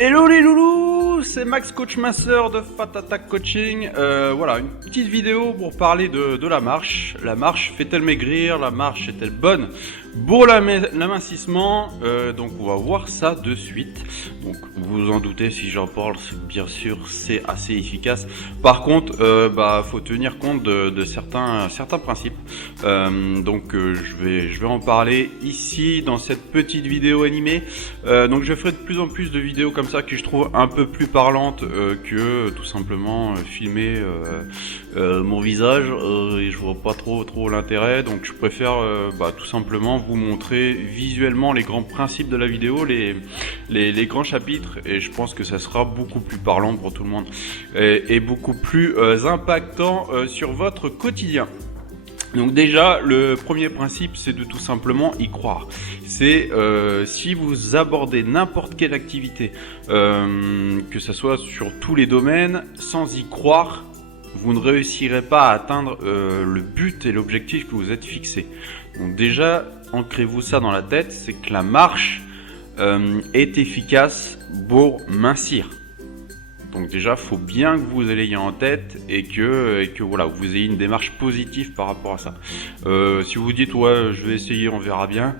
Hello les loulous, c'est Max Coach Master de Fat Attack Coaching. Voilà, une petite vidéo pour parler de la marche. La marche fait-elle maigrir? La marche est-elle bonne pour l'amincissement? Donc on va voir ça de suite. Donc vous vous en doutez, si j'en parle, bien sûr c'est assez efficace. Par contre, faut tenir compte de certains principes. Je vais en parler ici dans cette petite vidéo animée. Donc je ferai de plus en plus de vidéos comme ça que je trouve un peu plus parlantes que tout simplement filmer mon visage et je vois pas trop l'intérêt. Donc je préfère tout simplement vous montrer visuellement les grands principes de la vidéo, les grands chapitres, et je pense que ça sera beaucoup plus parlant pour tout le monde et beaucoup plus impactant sur votre quotidien. Donc déjà, le premier principe, c'est de tout simplement y croire. C'est si vous abordez n'importe quelle activité, que ce soit sur tous les domaines, sans y croire, vous ne réussirez pas à atteindre le but et l'objectif que vous êtes fixé. Donc déjà, ancrez-vous ça dans la tête, c'est que la marche est efficace pour mincir. Donc déjà, faut bien que vous l'ayez en tête et que voilà, vous ayez une démarche positive par rapport à ça. Si vous dites ouais, je vais essayer, on verra bien.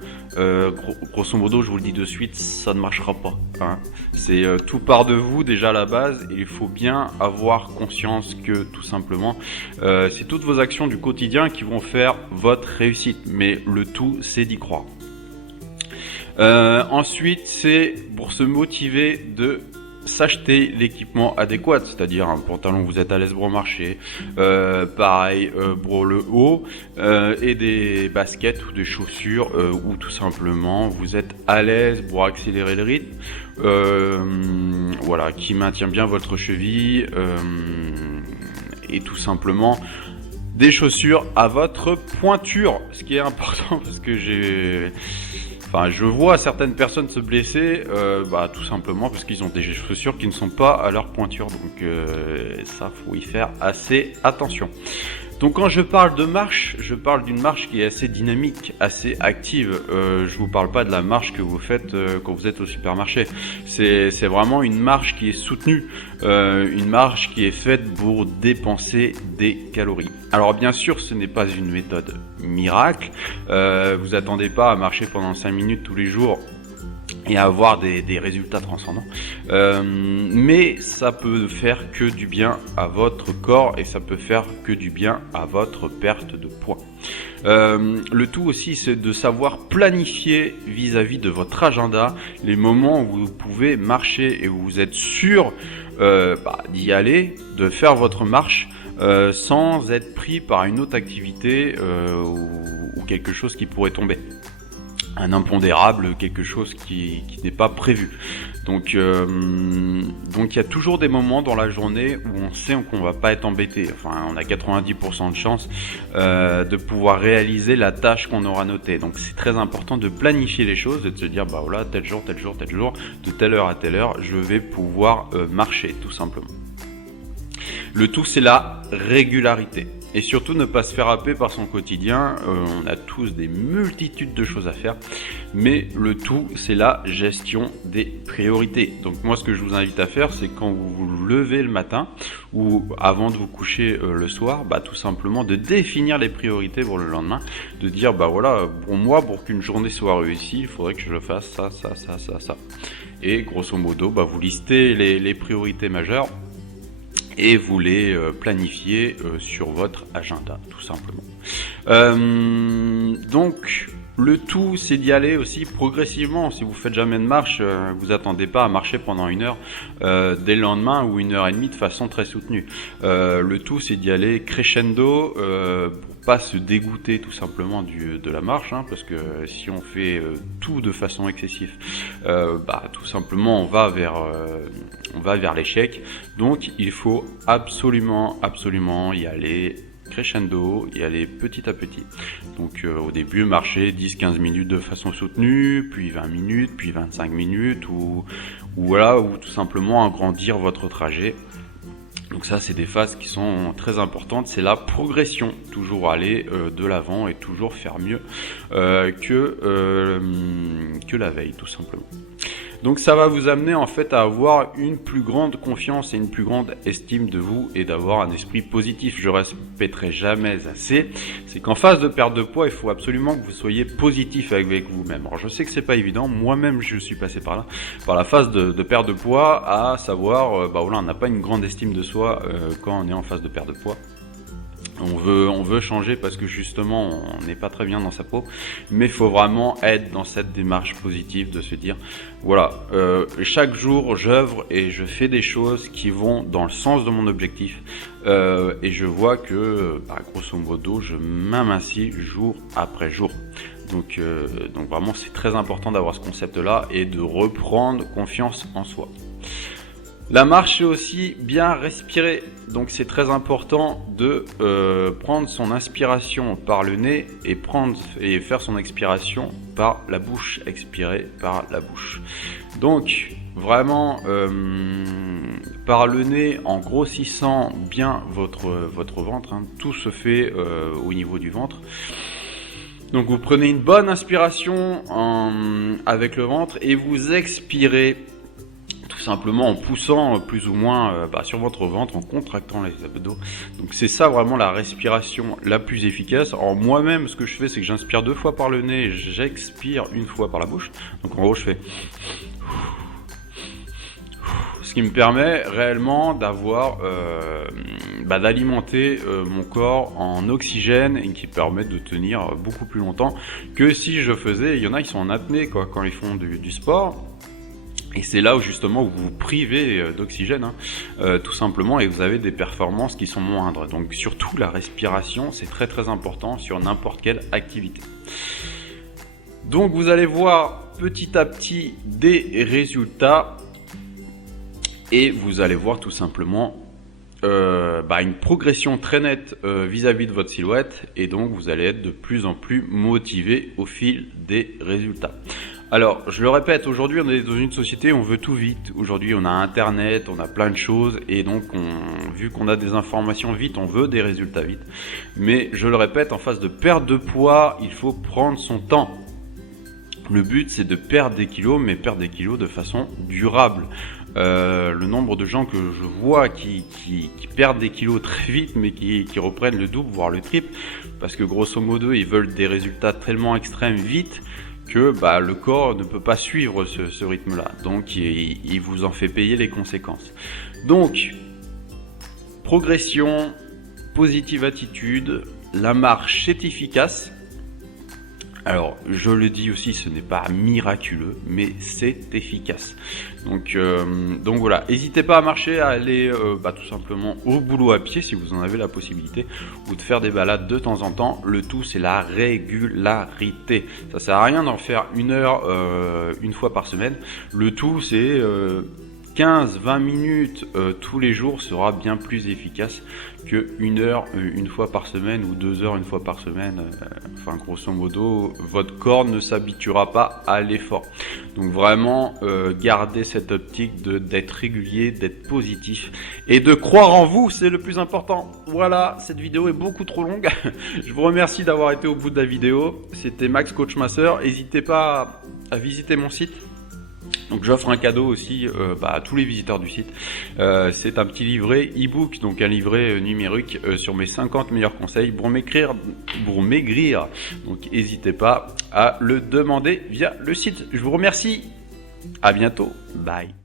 Grosso modo, je vous le dis de suite, ça ne marchera pas. Hein. C'est tout part de vous déjà à la base. Et il faut bien avoir conscience que tout simplement, c'est toutes vos actions du quotidien qui vont faire votre réussite. Mais le tout, c'est d'y croire. Ensuite, c'est pour se motiver de s'acheter l'équipement adéquat, c'est-à-dire un pantalon, vous êtes à l'aise pour marcher, pareil pour le haut, et des baskets ou des chaussures, ou tout simplement vous êtes à l'aise pour accélérer le rythme, voilà, qui maintient bien votre cheville, et tout simplement des chaussures à votre pointure, ce qui est important parce que je vois certaines personnes se blesser, tout simplement parce qu'ils ont des chaussures qui ne sont pas à leur pointure. Donc ça, faut y faire assez attention. Donc quand je parle de marche, je parle d'une marche qui est assez dynamique, assez active. Je vous parle pas de la marche que vous faites quand vous êtes au supermarché. C'est vraiment une marche qui est soutenue, une marche qui est faite pour dépenser des calories. Alors bien sûr, ce n'est pas une méthode miracle. Vous attendez pas à marcher pendant 5 minutes tous les jours et avoir des résultats transcendants, mais ça peut faire que du bien à votre corps et ça peut faire que du bien à votre perte de poids. Le tout aussi, c'est de savoir planifier vis-à-vis de votre agenda les moments où vous pouvez marcher et où vous êtes sûr d'y aller, de faire votre marche sans être pris par une autre activité ou quelque chose qui pourrait tomber. Un impondérable, quelque chose qui n'est pas prévu. Donc il y a toujours des moments dans la journée où on sait qu'on va pas être embêté. Enfin, on a 90% de chance de pouvoir réaliser la tâche qu'on aura notée. Donc c'est très important de planifier les choses et de se dire voilà, tel jour, de telle heure à telle heure, je vais pouvoir marcher tout simplement. Le tout, c'est la régularité. Et surtout ne pas se faire happer par son quotidien. On a tous des multitudes de choses à faire. Mais le tout, c'est la gestion des priorités. Donc moi, ce que je vous invite à faire, c'est quand vous vous levez le matin ou avant de vous coucher le soir, tout simplement de définir les priorités pour le lendemain. De dire, voilà, pour moi, pour qu'une journée soit réussie, il faudrait que je fasse ça. Et grosso modo, vous listez les priorités majeures et vous les planifiez sur votre agenda, tout simplement. Donc, le tout, c'est d'y aller aussi progressivement. Si vous faites jamais de marche, vous attendez pas à marcher pendant 1 heure dès le lendemain ou 1h30 de façon très soutenue. Le tout, c'est d'y aller crescendo pour pas se dégoûter tout simplement de la marche, hein, parce que si on fait tout de façon excessive, tout simplement on va vers l'échec. Donc il faut absolument y aller crescendo, y aller petit à petit. Donc au début, marcher 10-15 minutes de façon soutenue, puis 20 minutes, puis 25 minutes, ou tout simplement agrandir votre trajet. Donc ça, c'est des phases qui sont très importantes, c'est la progression, toujours aller de l'avant et toujours faire mieux que la veille, tout simplement. Donc ça va vous amener en fait à avoir une plus grande confiance et une plus grande estime de vous et d'avoir un esprit positif. Je répéterai jamais assez, c'est qu'en phase de perte de poids, il faut absolument que vous soyez positif avec vous-même. Alors je sais que c'est pas évident, moi-même je suis passé par là, par la phase de perte de poids, à savoir, bah voilà, on n'a pas une grande estime de soi quand on est en phase de perte de poids. On veut changer parce que justement on n'est pas très bien dans sa peau, mais il faut vraiment être dans cette démarche positive de se dire voilà, chaque jour j'œuvre et je fais des choses qui vont dans le sens de mon objectif et je vois que grosso modo je m'amincis jour après jour. Donc vraiment c'est très important d'avoir ce concept là et de reprendre confiance en soi. La marche, c'est aussi bien respirer, donc c'est très important de prendre son inspiration par le nez et faire son expiration par la bouche, expirer par la bouche. Donc vraiment par le nez en grossissant bien votre ventre, hein, tout se fait au niveau du ventre. Donc vous prenez une bonne inspiration avec le ventre et vous expirez simplement en poussant plus ou moins sur votre ventre, en contractant les abdos. Donc c'est ça vraiment la respiration la plus efficace. Alors moi-même ce que je fais c'est que j'inspire 2 fois par le nez et j'expire 1 fois par la bouche. Donc en gros je fais ce qui me permet réellement d'avoir d'alimenter mon corps en oxygène et qui permet de tenir beaucoup plus longtemps que si je faisais, il y en a qui sont en apnée quand ils font du sport. Et c'est là où justement vous vous privez d'oxygène, tout simplement, et vous avez des performances qui sont moindres. Donc surtout la respiration, c'est très très important sur n'importe quelle activité. Donc vous allez voir petit à petit des résultats et vous allez voir tout simplement une progression très nette vis-à-vis de votre silhouette et donc vous allez être de plus en plus motivé au fil des résultats. Alors, je le répète, aujourd'hui on est dans une société où on veut tout vite. Aujourd'hui on a internet, on a plein de choses et donc vu qu'on a des informations vite, on veut des résultats vite. Mais je le répète, en phase de perte de poids, il faut prendre son temps. Le but c'est de perdre des kilos, mais perdre des kilos de façon durable. Le nombre de gens que je vois qui perdent des kilos très vite mais qui reprennent le double voire le triple parce que grosso modo ils veulent des résultats tellement extrêmes vite que le corps ne peut pas suivre ce rythme-là. Donc il vous en fait payer les conséquences. Donc progression, positive attitude, la marche est efficace. Alors je le dis aussi, ce n'est pas miraculeux, mais c'est efficace. Donc voilà, n'hésitez pas à marcher, à aller tout simplement au boulot à pied si vous en avez la possibilité, ou de faire des balades de temps en temps. Le tout c'est la régularité. Ça sert à rien d'en faire 1 heure une fois par semaine. Le tout c'est 15-20 minutes tous les jours sera bien plus efficace que 1 heure une fois par semaine ou 2 heures une fois par semaine. Enfin grosso modo, votre corps ne s'habituera pas à l'effort. Donc vraiment gardez cette optique d'être régulier, d'être positif et de croire en vous, c'est le plus important. Voilà, cette vidéo est beaucoup trop longue. Je vous remercie d'avoir été au bout de la vidéo. C'était Max Coach Master. N'hésitez pas à visiter mon site. Donc j'offre un cadeau aussi à tous les visiteurs du site. C'est un petit livret e-book, donc un livret numérique sur mes 50 meilleurs conseils pour maigrir. Donc n'hésitez pas à le demander via le site. Je vous remercie. À bientôt. Bye.